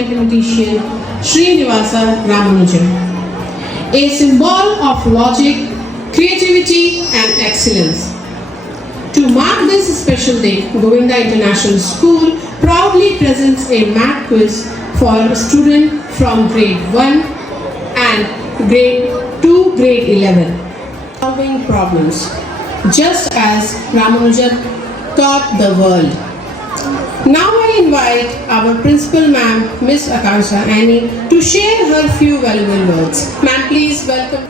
mathematician Srinivasa Ramanujan, a symbol of logic, creativity and excellence. To mark this special day, Govinda International School proudly presents a math quiz for students from grade 1 and grade 2, grade 11. Solving problems, just as Ramanujan taught the world. Now I invite our principal ma'am, Miss Akansha Annie, to share her few valuable words. Ma'am, please welcome.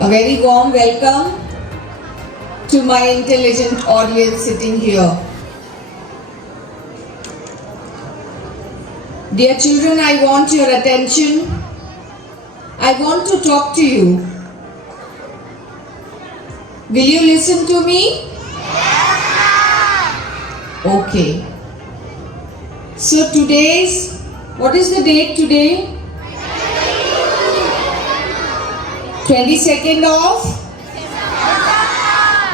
A very warm welcome to my intelligent audience sitting here. Dear children, I want your attention. I want to talk to you. Will you listen to me? Okay. So what is the date today? 22nd of?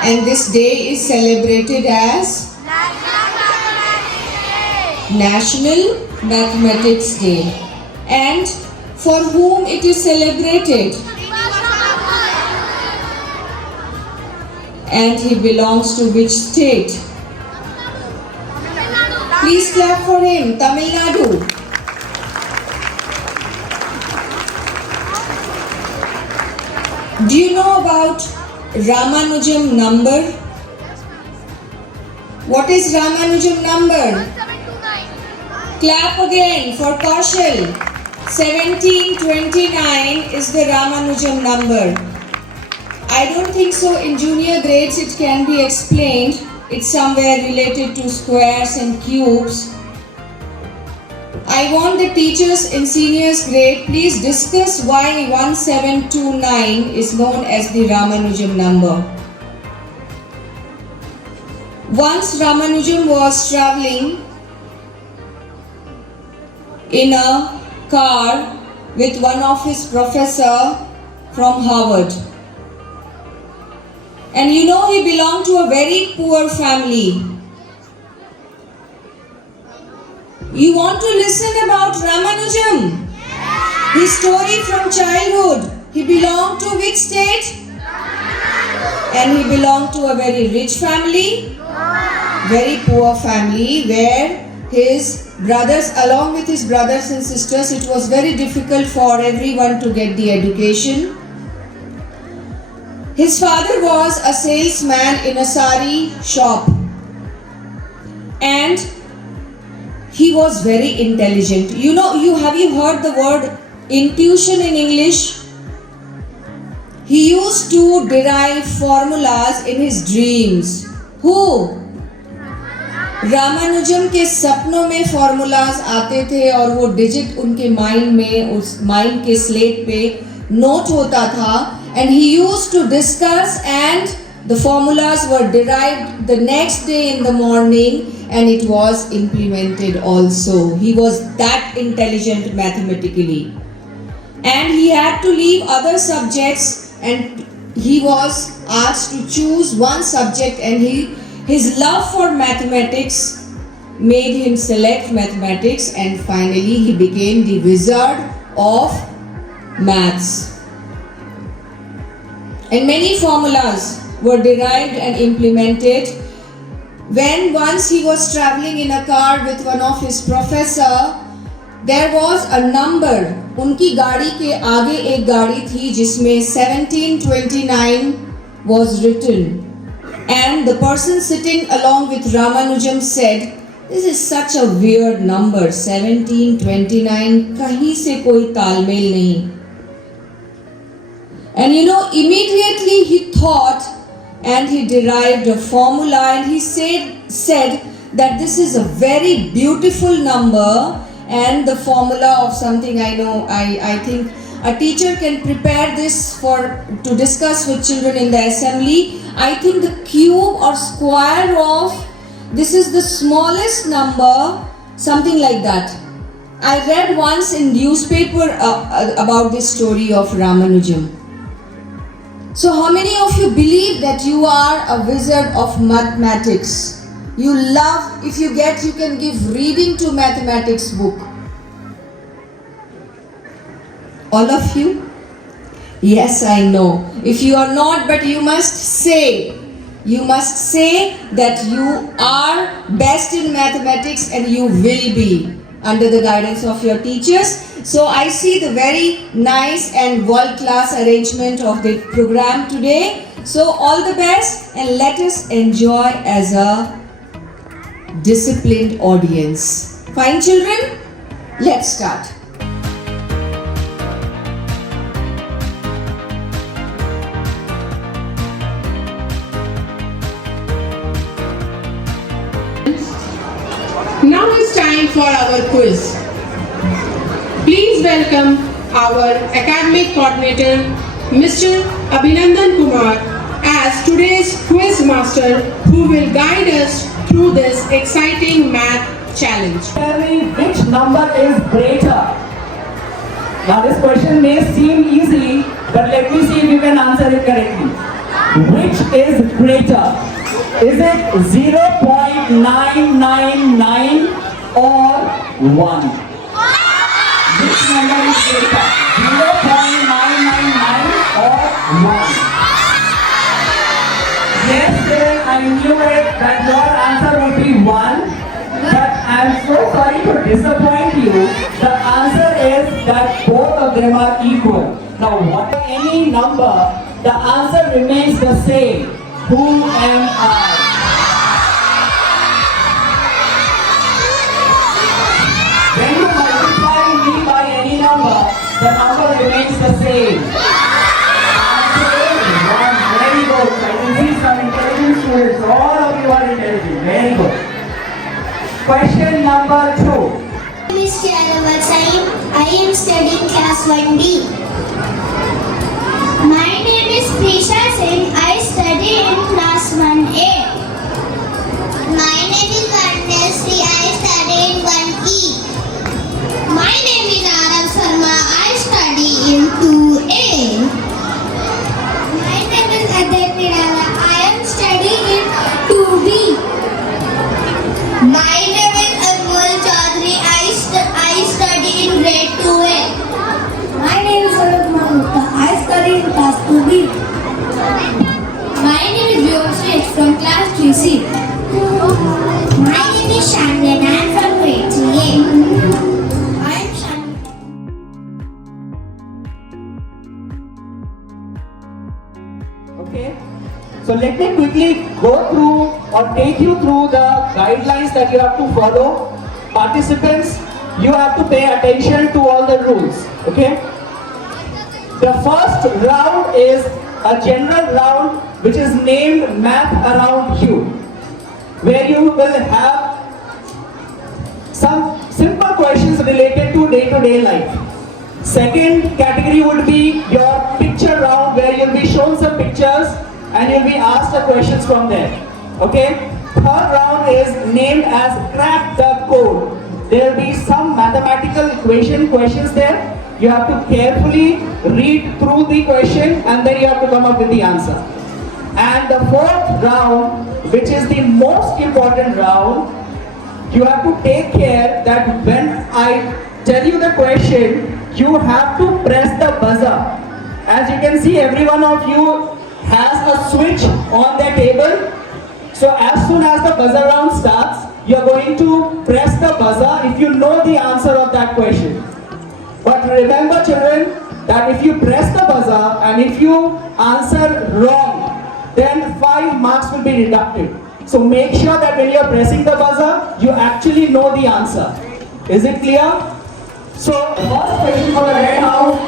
And this day is celebrated as National Mathematics Day. And for whom it is celebrated? And he belongs to which state? Please clap for him. Tamil Nadu. Do you know about Ramanujan number? What is Ramanujan number? Clap again for Kaushal. 1729 is the Ramanujan number. I don't think so in junior grades it can be explained. It's somewhere related to squares and cubes. I want the teachers in seniors grade, please discuss why 1729 is known as the Ramanujan number. Once Ramanujan was traveling in a car with one of his professor from Harvard. And you know he belonged to a very poor family. You want to listen about Ramanujan? His story from childhood. He belonged to which state? And he belonged to a very rich family, very poor family, where his brothers, along with his brothers and sisters, it was very difficult for everyone to get the education. His father was a salesman in a sari shop and he was very intelligent. Have you heard the word intuition in English? He used to derive formulas in his dreams. Who? Ramanujan के सपनों में formulas आते थे और वो digit उनके mind में, उस माइंड के स्लेट पे नोट होता था. And he used to discuss and the formulas were derived the next day in the morning and it was implemented also. He was that intelligent mathematically. And he had to leave other subjects and he was asked to choose one subject and his love for mathematics made him select mathematics and finally he became the wizard of maths. And many formulas were derived and implemented. When once he was traveling in a car with one of his professor, there was a number. उनकी गाड़ी के आगे एक गाड़ी थी जिसमें 1729 was written. And the person sitting along with Ramanujan said, "This is such a weird number, 1729. कहीं से कोई तालमेल नहीं." And immediately he thought and he derived a formula and he said that this is a very beautiful number and the formula of something I think a teacher can prepare this to discuss with children in the assembly. I think the cube or square of this is the smallest number, something like that. I read once in newspaper about this story of Ramanujan. So how many of you believe that you are a wizard of mathematics? you love, if you get, you can give reading to mathematics book? All of you? Yes, I know. If you are not, but you must say that you are best in mathematics and you will be under the guidance of your teachers. So I see the very nice and world-class arrangement of the program today. So all the best, and let us enjoy as a disciplined audience. Fine, children? Let's start. Now it's time for our quiz. Please welcome our academic coordinator, Mr. Abhinandan Kumar, as today's quiz master, who will guide us through this exciting math challenge. Tell me which number is greater. Now this question may seem easy, but let me see if you can answer it correctly. Which is greater? Is it 0.999 or 1? Which number is greater? 0.999 or 1? Yes, sir, I knew it that your answer would be 1. But I'm so sorry to disappoint you. The answer is that both of them are equal. Now, what any number, the answer remains the same. Who am I? When you multiply me by any number, the number remains the same. Answer is 1. Very good. I can see some intelligent students. All of you are intelligent. Very good. Question number 2. Miss Saim, I am studying class 1D. My name is Prisha Singh. I study in class 1A. My name is Varnasri. I study in 1E. My name is Arav Sharma. I study in 2A. My name is Adit Nirala. I am studying in 2B. My name is Anmol Chaudhary. I study in grade 2A. My name is Arun Mahutta. I study in class 2B. My name is Vyomshi from class 3C. My name is Shangan. I am from grade 3A. I am Shangan. Okay, so let me quickly go through or take you through the guidelines that you have to follow. Participants, you have to pay attention to all the rules. Okay, the first round is a general round which is named Math Around You, where you will have some simple questions related to day-to-day life. Second category would be your picture round, where you'll be shown some pictures and you'll be asked the questions from there. Okay? Third round is named as Crack the Code. There will be some mathematical equation questions there. You have to carefully read through the question and then you have to come up with the answer. And the fourth round, which is the most important round, you have to take care that when I tell you the question, you have to press the buzzer. As you can see, every one of you has a switch on their table. So as soon as the buzzer round starts, you are going to press the buzzer if you know the answer of that question. But remember, children, that if you press the buzzer and if you answer wrong, then 5 marks will be deducted. So make sure that when you are pressing the buzzer, you actually know the answer. Is it clear? So the first question for the red house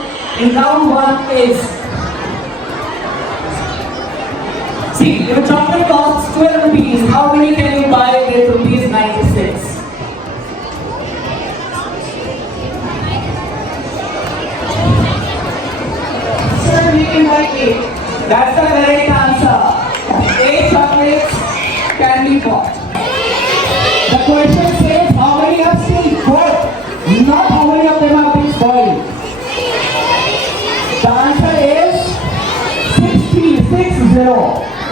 in round 1 is, see, if a chocolate costs 12 rupees, how many can you buy with rupees 96? Sir, we can buy 8. That's the correct answer. 8 chocolates can be bought. The question says how many have seen both, not how many of them have been spoiled. The answer is 60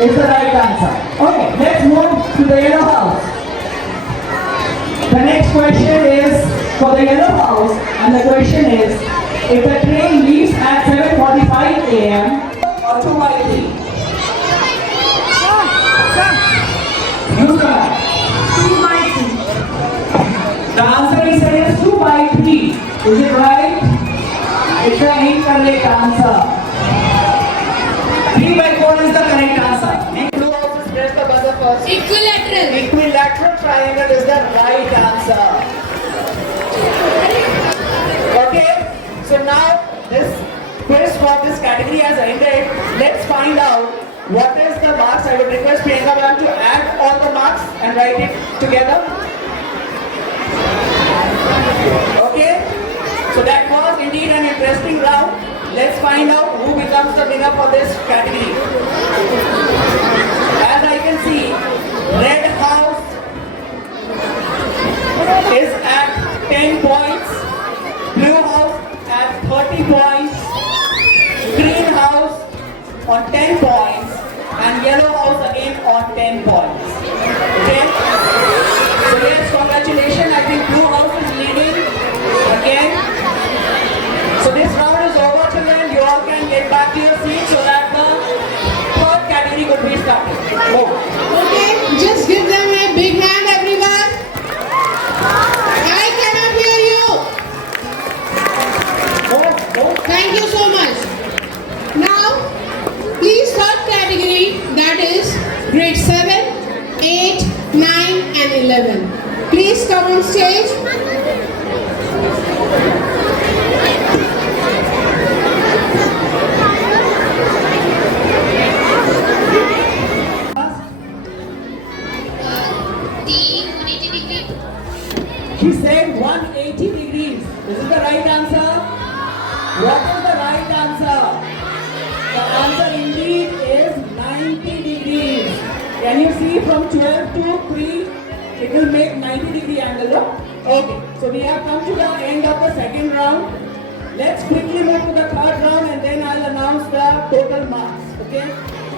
is the right answer. Okay, let's move to the yellow house. question is for the yellow house, and the question is, if the train leaves at 7:45 a.m. or 2 by 3? Use the math. 2 by 3. The answer is 2 by 3. Is it right? It's the incorrect answer. 3 by 4 is the correct answer. Blue houses, press the buzzer first. Equilateral. Equilateral triangle is the right answer. Okay, so now this quiz for this category has ended. Let's find out what is the marks. I would request Priyanka ma'am to add all the marks and write it together. Okay, so that was indeed an interesting round. Let's find out who becomes the winner for this category. As I can see, red house is at 10 points, blue house at 30 points, green house on 10 points, and yellow house again on 10 points. Okay? So yes, congratulations. I think blue house is leading again. So this round is over. Children, you all can get back to your seats so that the third category could be started. Oh. Okay, just give them a big hand, everyone. I cannot hear you. Thank you so much. Now, please third category, that is grade 7, 8, 9 and 11. Please come on stage. She said 180 degrees. Is it the right answer? What is the right answer? The answer indeed is 90 degrees. Can you see from 12 to 3? It will make 90-degree angle. No? Okay. So we have come to the end of the second round. Let's quickly move to the third round and then I'll announce the total marks. Okay.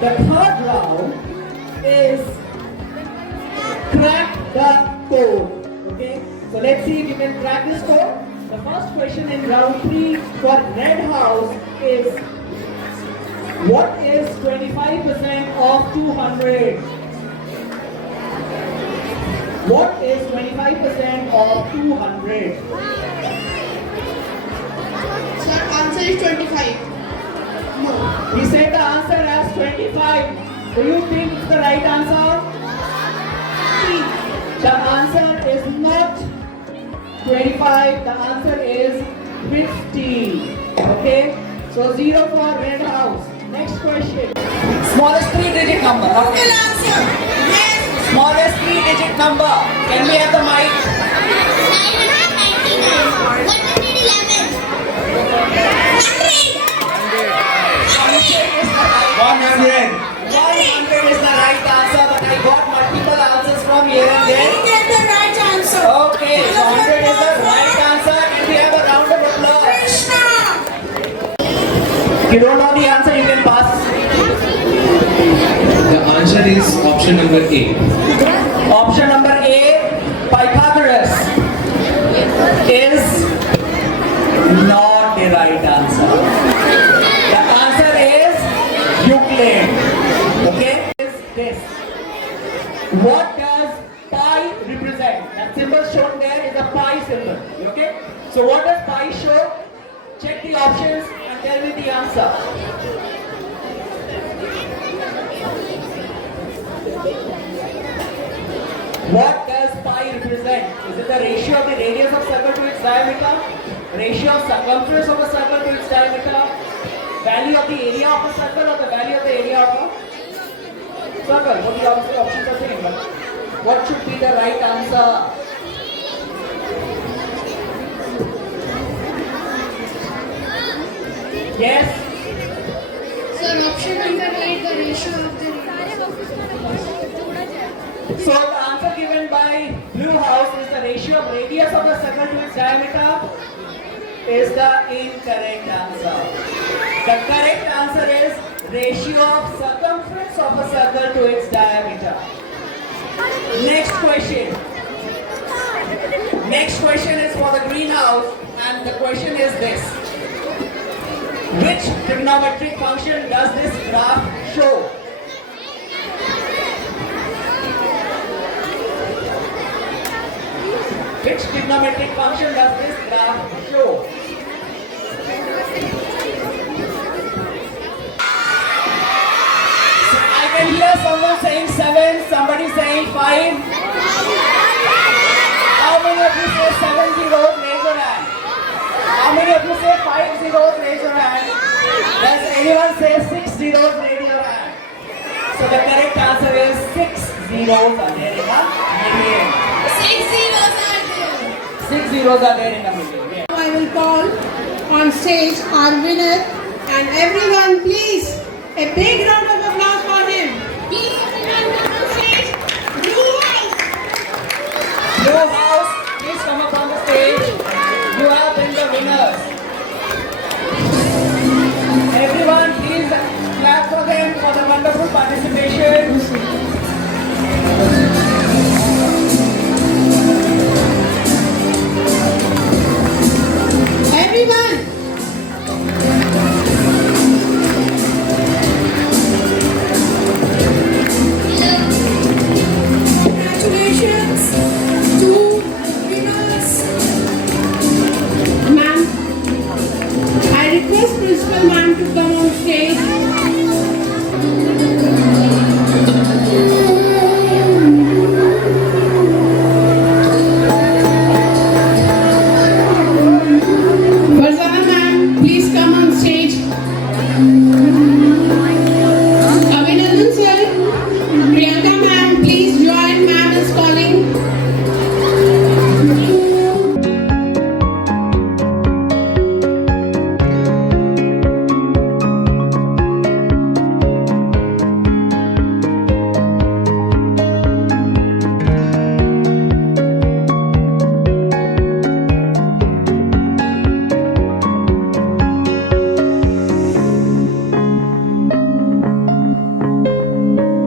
The third round is crack the code. Okay. So let's see if you can crack this code. The first question in round 3 for red house is, what is 25% of 200? What is 25% of 200? Sir, answer is 25. He said the answer as 25. Do you think it's the right answer? The answer is not 25. The answer is 50. Okay? So 0 for red house. Next question. Smallest 3-digit number. Okay. Smallest 3-digit number. Can we have the mic? 100 is the right answer, but I got multiple answers from here and there. Okay, so 100 is the right answer. If we have a round of applause. If you don't know the answer, you can pass. The answer is option number A. Option number A, Pythagoras, is not the right answer. The answer is Euclid. Okay? Is this. What does pi represent? That symbol shown there is a pi symbol. Okay? So what does pi show? Check the options and tell me the answer. What does pi represent? Is it the ratio of the radius of circle to its diameter? Ratio of circumference of a circle to its diameter? Value of the area of a circle or the value of the area of a circle? What the options are saying? But what should be the right answer? Yes? Sir, option number 8, the ratio of the So the answer given by blue house is the ratio of radius of the circle to its diameter is the incorrect answer. The correct answer is ratio of circumference of a circle to its diameter. Next question. next question is for the greenhouse, and the question is this. Which trigonometric function does this graph show? Which trigonometric function does this graph show? So I can hear someone saying 7, somebody saying 5. How many of you say 7 zeros? Raise your hand. How many of you say 5 zeros? Raise your hand. Does anyone say 6 zeros? Raise your hand. So the correct answer is 6 zeros are there in a million. 6 zeros are there. 6 zeros are there in a million. Yeah. I will call on stage our winner, and everyone please a big round